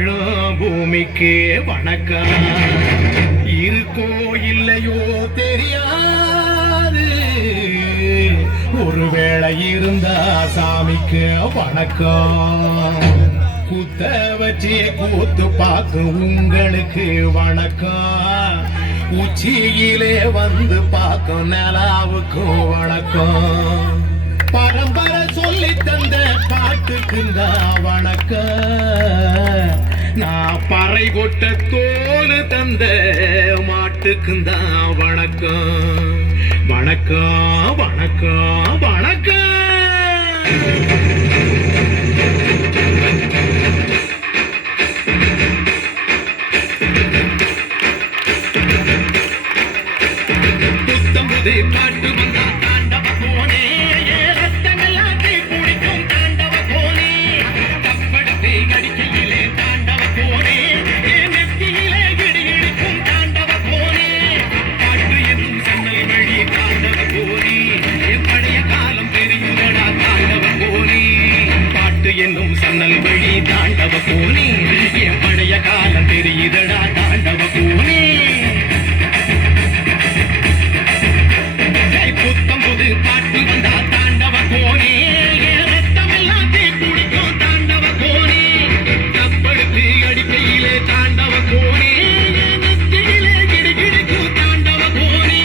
வாழும் பூமிக்கு வணக்கம். இருக்கோ இல்லையோ தெரியாது, ஒருவேளை இருந்தா சாமிக்கு வணக்கம். குத்த வச்சு கூத்து பார்க்கும் உங்களுக்கு வணக்கம். உச்சியிலே வந்து பார்க்கும் நிலாவுக்கும் வணக்கம். பரம்பரை சொல்லி தந்த பாட்டுக்குந்தான் வணக்கம். நான் பறை கொட்ட தோல் தந்த மாட்டுக்குந்தான் வணக்கம். வணக்கம் வணக்கம் வணக்கம். புத்தம்பது பாட்டு வந்தா தாண்டவ போனே, ரத்தமெல்லாம் குடிக்கும் தாண்டவ போனே. கப்படத்தை அடிக்கையிலே தாண்டவ போனே, நெத்தியிலே இடி இடிக்கும் தாண்டவ போனே. பாட்டு என்னும் சன்னல் வழி தாண்டவ போனே, என் பழைய காலம் தெரியுதடா தாண்டவ போனே. பாட்டு என்னும் சன்னல் வழி தாண்டவ போனே, என் பழைய காலம் தெரியுதடா தாண்டவ போனே. பாட்டு வந்தா தாண்டவ போனே, ரத்தமெல்லாம் குடிக்கும் தாண்டவ போனே. கப்படுத்து அடிக்கையிலே தாண்டவ போனே, நெத்தியிலே கிடி கிடிக்கும் தாண்டவ போனே.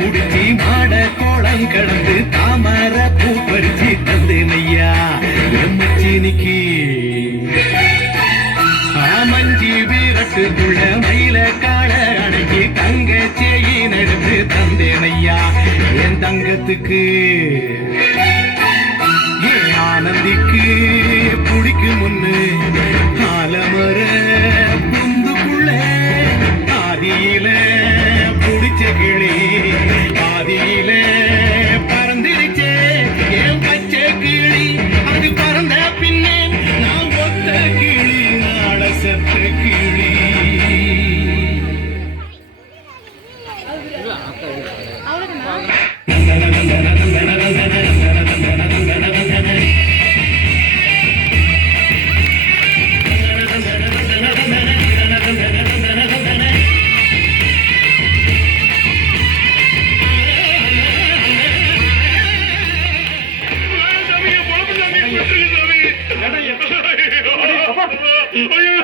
புடிச்சி மாட கோளம் கடந்து தாமர பூ பறிச்சு தந்து நையா எம்மச்சினிக்கு. மஞ்சி வீரட்டுக்குள்ள மயில கால அடக்கி தங்க சேயி நடந்து தந்தேனையா என் தங்கத்துக்கு. ஏன் ஆனந்திக்கு புடிக்கு முன்னு ஆலமர புந்துக்குள்ள ஆதியில புடிச்ச கிளி ஆதியில பறந்துருச்சே என் பச்சை கிளி. அது பறந்த பின்னே நான் ஒத்த கிளி, நாட செத்த கிளி. ஐயோ